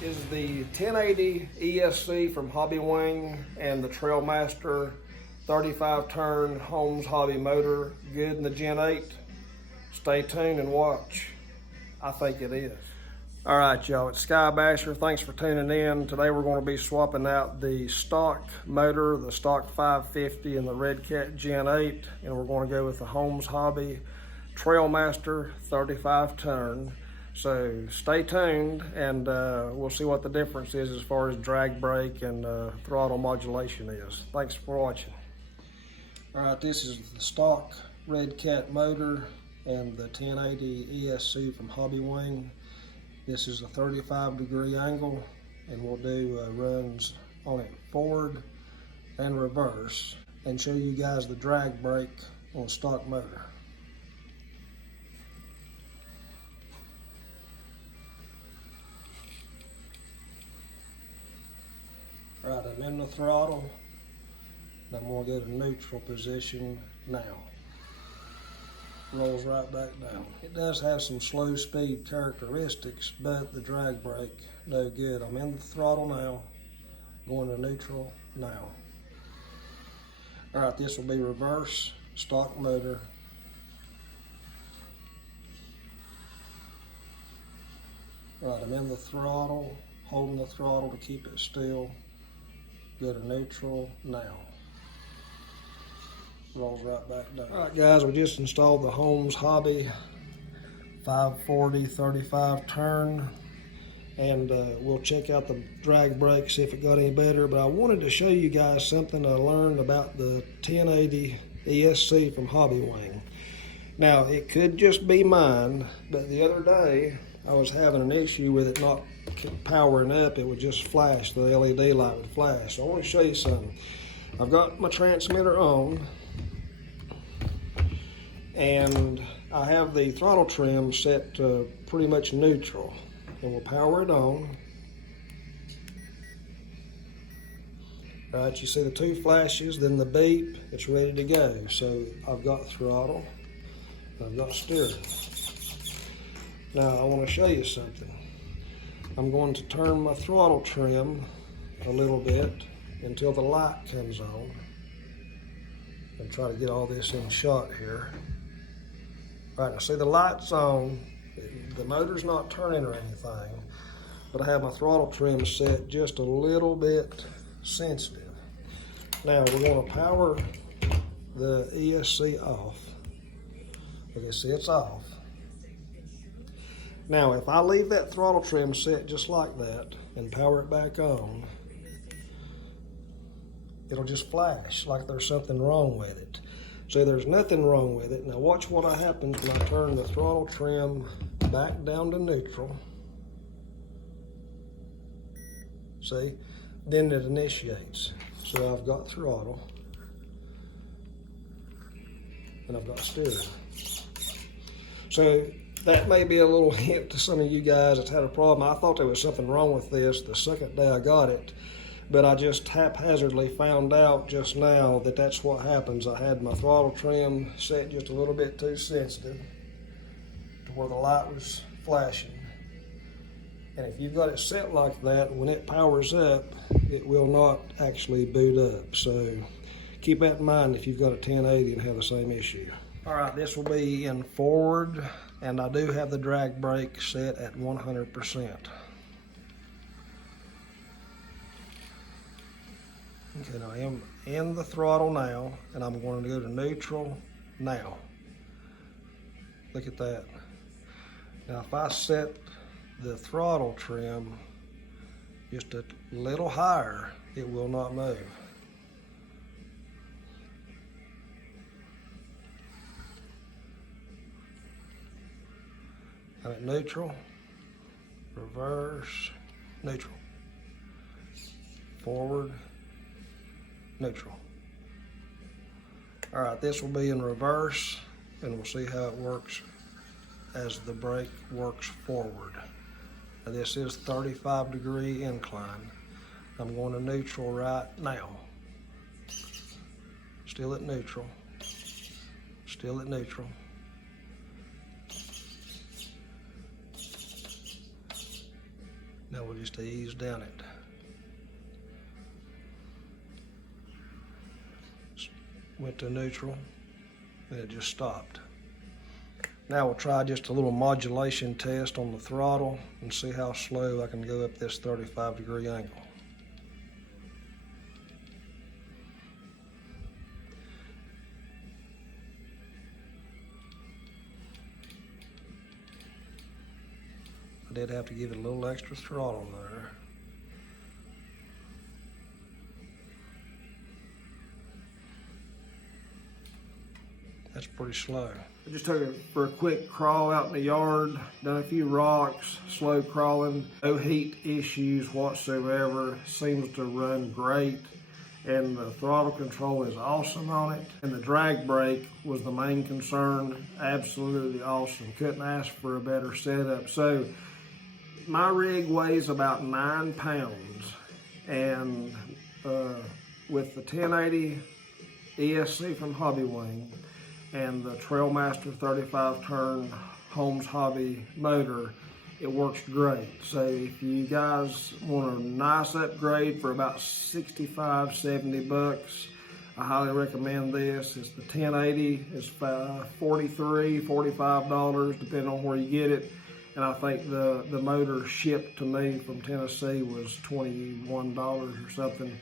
is the 1080 ESC from Hobbywing and the Trailmaster 35 turn Holmes Hobby motor good in the Gen 8? Stay tuned and watch. I think it is. All right, y'all, it's Sky Basher. Thanks for tuning in. Today we're going to be swapping out the stock motor, the stock 550 and the Redcat Gen 8, and we're going to go with the Holmes Hobby Trailmaster 35 turn. So stay tuned, and we'll see what the difference is as far as drag brake and throttle modulation is. Thanks for watching. All right, this is the stock Redcat motor and the 1080 ESC from Hobbywing. This is a 35-degree angle, and we'll do runs on it forward and reverse and show you guys the drag brake on stock motor. All right, I'm in the throttle, and I'm going to go to neutral position now. Rolls right back down. It does have some slow speed characteristics, but the drag brake, no good. I'm in the throttle now, going to neutral now. All right, this will be reverse stock motor. All right, I'm in the throttle, holding the throttle to keep it still. Go to neutral now. Rolls right back down. All right, guys, we just installed the Holmes Hobby 540 35 turn, and we'll check out the drag brake, see if it got any better. But I wanted to show you guys something I learned about the 1080 ESC from Hobbywing. Now, it could just be mine, but the other day I was having an issue with it not powering up. It would just flash, the LED light would flash. So I want to show you something. I've got my transmitter on, and I have the throttle trim set to pretty much neutral, and we'll power it on. All right, you see the two flashes, then the beep, it's ready to go. So I've got throttle, I've got steering. Now I want to show you something. I'm going to turn my throttle trim a little bit until the light comes on, and try to get all this in shot here. All right, now see the light's on, the motor's not turning or anything, but I have my throttle trim set just a little bit sensitive. Now we're going to power the ESC off. Okay, see, it's off. Now if I leave that throttle trim set just like that and power it back on, it'll just flash like there's something wrong with it. So there's nothing wrong with it. Now watch what happens when I turn the throttle trim back down to neutral. See? Then it initiates. So I've got throttle, and I've got steering. So that may be a little hint to some of you guys that's had a problem. I thought there was something wrong with this the second day I got it, but I just haphazardly found out just now that that's what happens. I had my throttle trim set just a little bit too sensitive to where the light was flashing. And if you've got it set like that, when it powers up, it will not actually boot up. So keep that in mind if you've got a 1080 and have the same issue. All right, this will be in forward, and I do have the drag brake set at 100%. Okay, now I am in the throttle now, and I'm going to go to neutral now. Look at that. Now if I set the throttle trim just a little higher, it will not move. I'm at neutral, reverse, neutral, forward, neutral. All right, this will be in reverse, and we'll see how it works as the brake works forward. Now this is 35-degree incline. I'm going to neutral right now. Still at neutral, still at neutral. Now we're just to ease down it. Went to neutral, and it just stopped. Now we'll try just a little modulation test on the throttle and see how slow I can go up this 35-degree angle. I did have to give it a little extra throttle there. That's pretty slow. I just took it for a quick crawl out in the yard, done a few rocks, slow crawling, no heat issues whatsoever, seems to run great, and the throttle control is awesome on it, and the drag brake was the main concern, absolutely awesome. Couldn't ask for a better setup. So my rig weighs about 9 pounds, and with the 1080 ESC from Hobbywing and the Trailmaster 35-turn Holmes Hobby motor, it works great. So if you guys want a nice upgrade for about 65, 70 bucks, I highly recommend this. It's the 1080, it's $43, $45, depending on where you get it. And I think the motor shipped to me from Tennessee was $21 or something.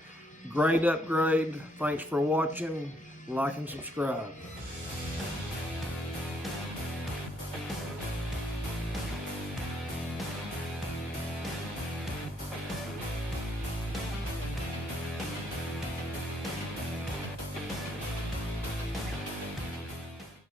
Great upgrade. Thanks for watching. Like and subscribe.